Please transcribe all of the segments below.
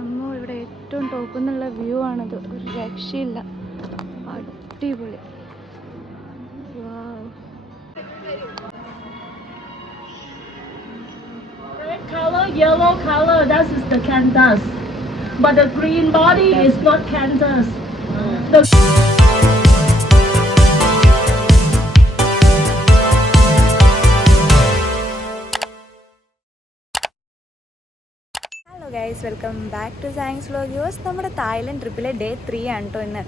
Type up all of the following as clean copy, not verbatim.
അമ്മ ഇവിടെ ഏറ്റവും ടോപ്പിൽ നിന്നുള്ള വ്യൂ ആണത്. ഒരു രക്ഷയില്ല, അടിപൊളി. Red color, yellow color, that is the canthus. But the green body is not canthus. Hello guys, welcome back two science vloggers. നമ്മുടെ തായ്ലൻഡ് ട്രിപ്പിലെ ഡേ 3 ആണ് കേട്ടോ ഇന്ന്.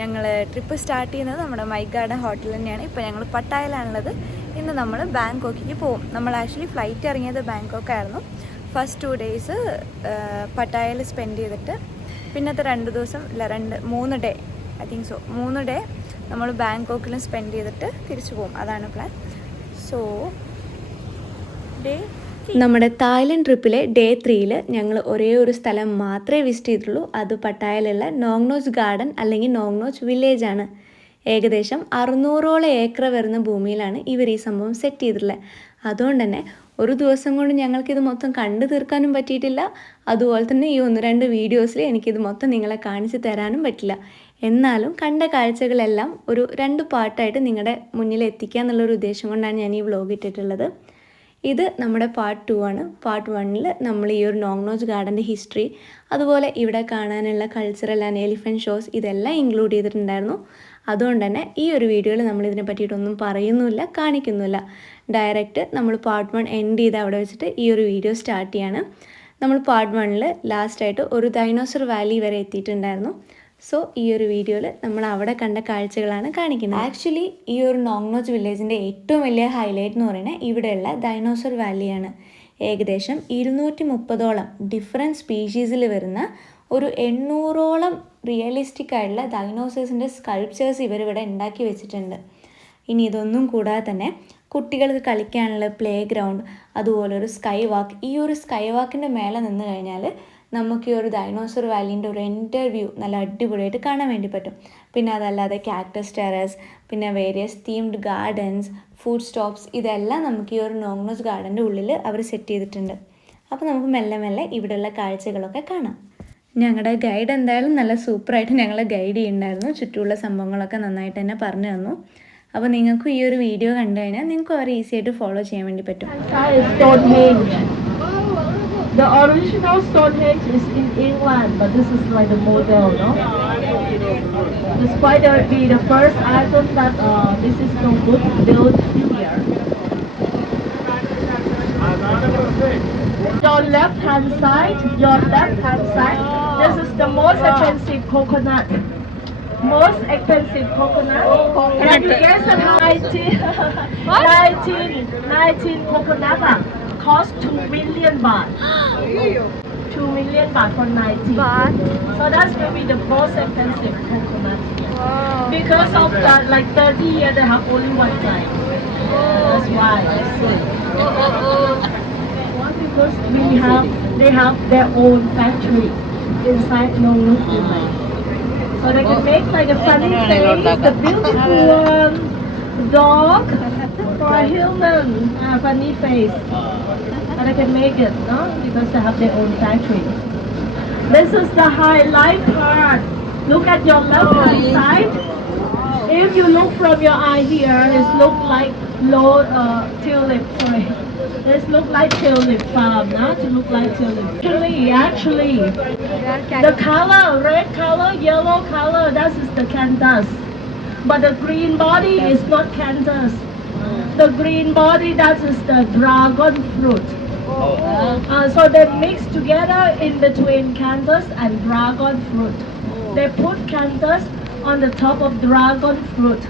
ഞങ്ങൾ ട്രിപ്പ് സ്റ്റാർട്ട് ചെയ്യുന്നത് നമ്മുടെ മൈ ഗാർഡൻ ഹോട്ടൽ തന്നെയാണ്. ഇപ്പോൾ ഞങ്ങൾ പട്ടായയിലാണുള്ളത്. ഇന്ന് നമ്മൾ ബാങ്കോക്കിലേക്ക് പോകും. നമ്മൾ ആക്ച്വലി ഫ്ലൈറ്റ് ഇറങ്ങിയത് ബാങ്കോക്കായിരുന്നു. ഫസ്റ്റ് 2 ഡേയ്സ് പട്ടായയിൽ സ്പെൻഡ് ചെയ്തിട്ട് പിന്നത്തെ 2 ദിവസം 3 ഡേ ഐ തിങ്ക് സോ 3 ഡേ നമ്മൾ ബാങ്കോക്കിലും സ്പെൻഡ് ചെയ്തിട്ട് തിരിച്ചു പോകും. അതാണ് പ്ലാൻ. സോ നമ്മുടെ തായ്ലൻഡ് ട്രിപ്പിലെ ഡേ 3 ഞങ്ങൾ ഒരേ ഒരു സ്ഥലം മാത്രമേ വിസിറ്റ് ചെയ്തിട്ടുള്ളൂ. അത് പട്ടായയിലുള്ള നോങ് നോച്ച് ഗാർഡൻ അല്ലെങ്കിൽ നോങ് നോച്ച് വില്ലേജ് ആണ്. ഏകദേശം 600ഓളം ഏക്കർ വരുന്ന ഭൂമിയിലാണ് ഇവർ ഈ സംഭവം സെറ്റ് ചെയ്തിട്ടുള്ളത്. അതുകൊണ്ട് തന്നെ ഒരു ദിവസം കൊണ്ട് ഞങ്ങൾക്കിത് മൊത്തം കണ്ടു തീർക്കാനും പറ്റിയിട്ടില്ല. അതുപോലെ തന്നെ ഈ 1-2 വീഡിയോസിൽ എനിക്കിത് മൊത്തം നിങ്ങളെ കാണിച്ചു തരാനും പറ്റില്ല. എന്നാലും കണ്ട കാഴ്ചകളെല്ലാം ഒരു 2 പാർട്ടായിട്ട് നിങ്ങളുടെ മുന്നിൽ എത്തിക്കുക എന്നുള്ളൊരു ഉദ്ദേശം കൊണ്ടാണ് ഞാൻ ഈ വ്ലോഗ് ഇട്ടിട്ടുള്ളത്. ഇത് നമ്മുടെ പാർട്ട് 2 ആണ്. പാർട്ട് 1 നമ്മൾ ഈ ഒരു നോങ് നോച്ച് ഗാർഡൻ്റെ ഹിസ്റ്ററി, അതുപോലെ ഇവിടെ കാണാനുള്ള കൾച്ചറൽ ആൻഡ് എലിഫൻറ്റ് ഷോസ് ഇതെല്ലാം ഇൻക്ലൂഡ് ചെയ്തിട്ടുണ്ടായിരുന്നു. അതുകൊണ്ട് തന്നെ ഈ ഒരു വീഡിയോയിൽ നമ്മൾ ഇതിനെ പറ്റിയിട്ടൊന്നും പറയുന്നില്ല, കാണിക്കുന്നില്ല. ഡയറക്റ്റ് നമ്മൾ പാർട്ട് 1 എൻഡ് ചെയ്ത് അവിടെ വെച്ചിട്ട് ഈ ഒരു വീഡിയോ സ്റ്റാർട്ട് ചെയ്യാണ്. നമ്മൾ പാർട്ട് 1 ലാസ്റ്റായിട്ട് ഒരു ഡൈനോസർ വാലി വരെ എത്തിയിട്ടുണ്ടായിരുന്നു. സോ ഈ ഒരു വീഡിയോയിൽ നമ്മൾ അവിടെ കണ്ട കാഴ്ചകളാണ് കാണിക്കുന്നത്. ആക്ച്വലി ഈ ഒരു നോങ് നോച്ച് വില്ലേജിൻ്റെ ഏറ്റവും വലിയ ഹൈലൈറ്റ് എന്ന് പറയുന്നത് ഇവിടെയുള്ള ഡൈനോസർ വാലിയാണ്. ഏകദേശം 230ഓളം ഡിഫറെൻറ്റ് സ്പീഷീസിൽ വരുന്ന ഒരു 800ഓളം റിയലിസ്റ്റിക് ആയിട്ടുള്ള ഡൈനോസേഴ്സിൻ്റെ സ്കൾപ്ചേഴ്സ് ഇവരിവിടെ ഉണ്ടാക്കി വെച്ചിട്ടുണ്ട്. ഇനി ഇതൊന്നും കൂടാതെ തന്നെ കുട്ടികൾക്ക് കളിക്കാനുള്ള പ്ലേ ഗ്രൗണ്ട്, അതുപോലെ ഒരു സ്കൈ വാക്ക്. ഈ ഒരു സ്കൈ വാക്കിൻ്റെ മേലെ നിന്ന് കഴിഞ്ഞാൽ നമുക്ക് ഈ ഒരു ഡൈനോസർ വാലീൻ്റെ ഒരു ഇൻ്റർവ്യൂ നല്ല അടിപൊളിയായിട്ട് കാണാൻ വേണ്ടി പറ്റും. പിന്നെ അതല്ലാതെ കാക്ടസ് ടെറസ്, പിന്നെ various themed gardens, food stops, ഇതെല്ലാം നമുക്ക് ഈ ഒരു നോങ് നോച്ച് ഗാർഡൻ്റെ ഉള്ളിൽ അവർ സെറ്റ് ചെയ്തിട്ടുണ്ട്. അപ്പോൾ നമുക്ക് മെല്ലെ മെല്ലെ ഇവിടെയുള്ള കാഴ്ചകളൊക്കെ കാണാം. ഞങ്ങളുടെ ഗൈഡ് എന്തായാലും നല്ല സൂപ്പറായിട്ട് ഞങ്ങളെ ഗൈഡ് ചെയ്യുന്നുണ്ടായിരുന്നു. ചുറ്റുമുള്ള സംഭവങ്ങളൊക്കെ നന്നായിട്ട് തന്നെ പറഞ്ഞു തന്നു. അപ്പോൾ നിങ്ങൾക്കും ഈ ഒരു വീഡിയോ കണ്ടു കഴിഞ്ഞാൽ നിങ്ങൾക്ക് വളരെ ഈസി ആയിട്ട് ഫോളോ ചെയ്യാൻ വേണ്ടി പറ്റും. The original Stonehenge is in England, but this is like the model, no? This might be the first item that this is no good built here. Your left hand side, this is the most expensive coconut. Most expensive coconut. Can you guess that 19 coconut cost 2 million baht. 2 million baht for 90 baht. So that's will be the most expensive coconut here. Wow. Because of that, like 30 years they have only one time. That's why. Because they have their own factory inside Nong Nok Village. So they can make like a funny face, the beautiful dog or a human funny face. And I can make it, no? Because they have their own factory. This is the highlight part. Look at your left hand side. If you look from your eye here, it looks like tulip. Sorry, this look like tulip farm, not to look like tulip. Actually, the color, red color, yellow color, that is the canthus. But the green body is not canthus. The green body, that is the dragon fruit. So they mix together in between canthus and dragon fruit. They put canthus on the top of dragon fruit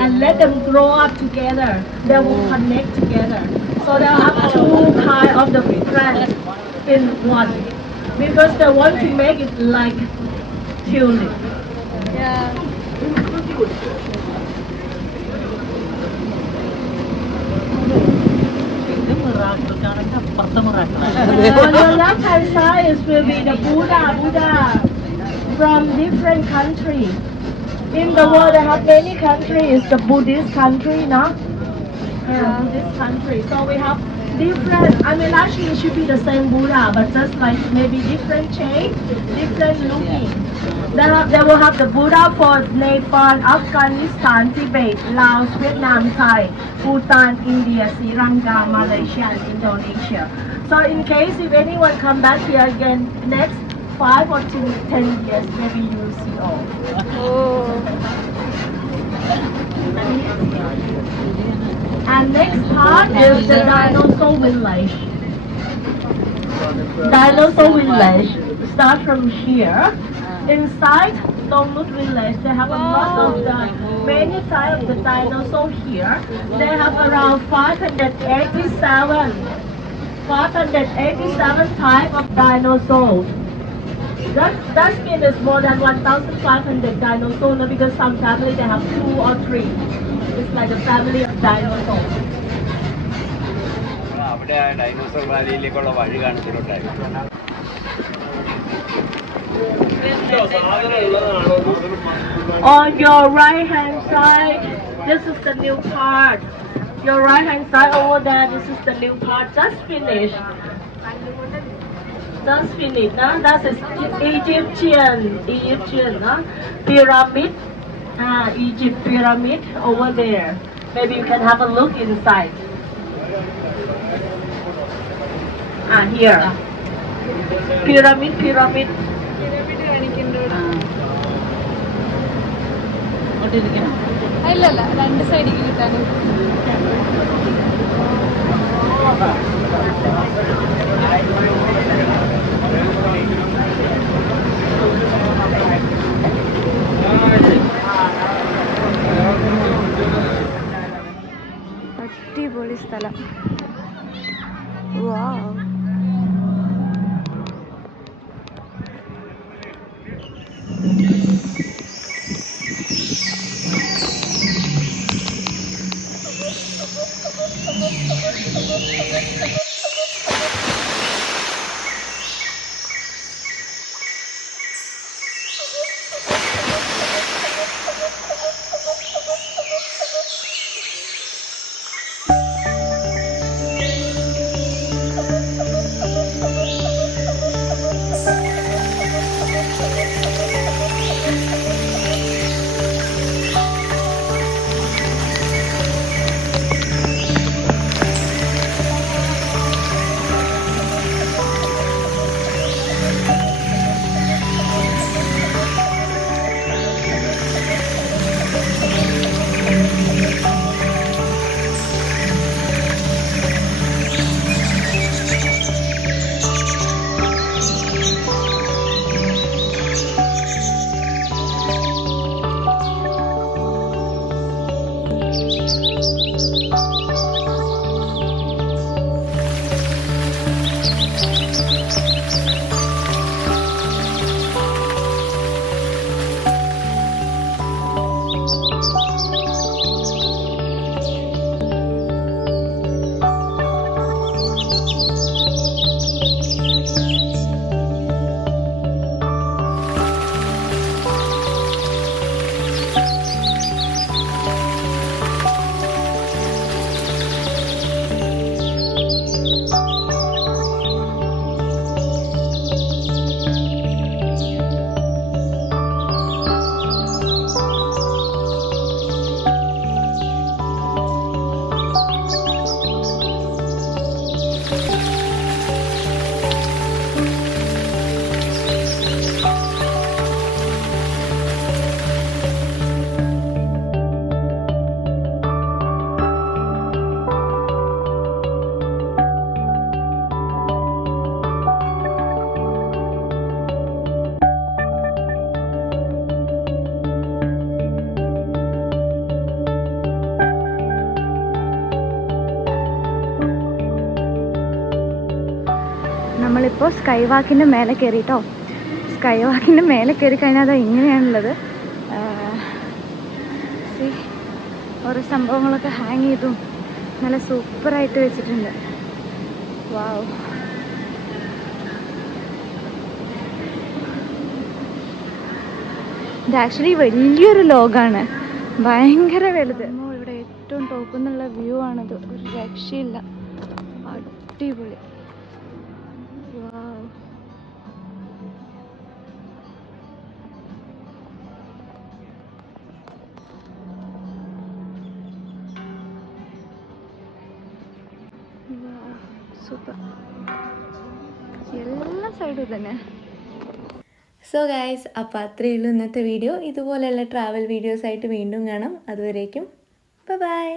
and let them grow up together. They will connect together. So they have 2 kinds of the plant in one. Because they want to make it like tulip. Yeah. On the left hand side will be the Buddha from different countries. In the world they have many countries. The Buddhist country, no? Buddhist country. So we have different. I mean, actually, it should be the same Buddha, but just like maybe different shape, different looking. They will have the Buddha for Nepal, Afghanistan, Tibet, Laos, Vietnam, Thai, Bhutan, India, Sri Lanka, Malaysia, and Indonesia. So in case if anyone come back here again next 5 or 10 years, maybe you will see all. And next part is the dinosaur village. Dinosaur village start from here. Inside Nong Nut village, they have a lot of the many types of the dinosaur here. They have around 587 types of dinosaurs. That means it's more than 1,500 dinosaurs now, because some family they have 2 or 3. It's like a family of dinosaurs. അവിടെ ആ ഡൈനോസർ വാലിയിലേക്കുള്ള വഴി കാണിച്ചിട്ടുണ്ടായി. On your right hand side, this is the new part. Your right hand side over there, this is the new part. Just finished. Just finished. That is Egyptian pyramid. Egypt pyramid over there. Maybe you can have a look inside. Here. Pyramid. ഇല്ലല്ല, 2 സൈഡിൽ കിട്ടാൻ. അടിപൊളി സ്ഥലം. വാവ്. നമ്മളിപ്പോൾ സ്കൈ വാക്കിൻ്റെ മേലെ കയറിയിട്ടോ. സ്കൈ വാക്കിൻ്റെ മേലെ കയറി കഴിഞ്ഞാൽ അത് ഇങ്ങനെയാണുള്ളത്. ഓരോ സംഭവങ്ങളൊക്കെ ഹാങ് ചെയ്തും നല്ല സൂപ്പറായിട്ട് വെച്ചിട്ടുണ്ട്. വാവ്. ഇത് ആക്ച്വലി വലിയൊരു ലോകമാണ്, ഭയങ്കര വലുത്. ഇവിടെ ഏറ്റവും ടോപ്പിൽ നിന്നുള്ള വ്യൂ ആണത്, ഒരു രക്ഷയില്ല. അടിപൊളി. വാവ്. സൂപ്പർ. എല്ലാ സൈഡും തന്നെ. സോ ഗൈസ്, അപ്പോൾ അത്രയേ ഉള്ളൂ ഇന്നത്തെ വീഡിയോ. ഇതുപോലെയുള്ള ട്രാവൽ വീഡിയോസായിട്ട് വീണ്ടും കാണാം. അതുവരേക്കും ബൈ.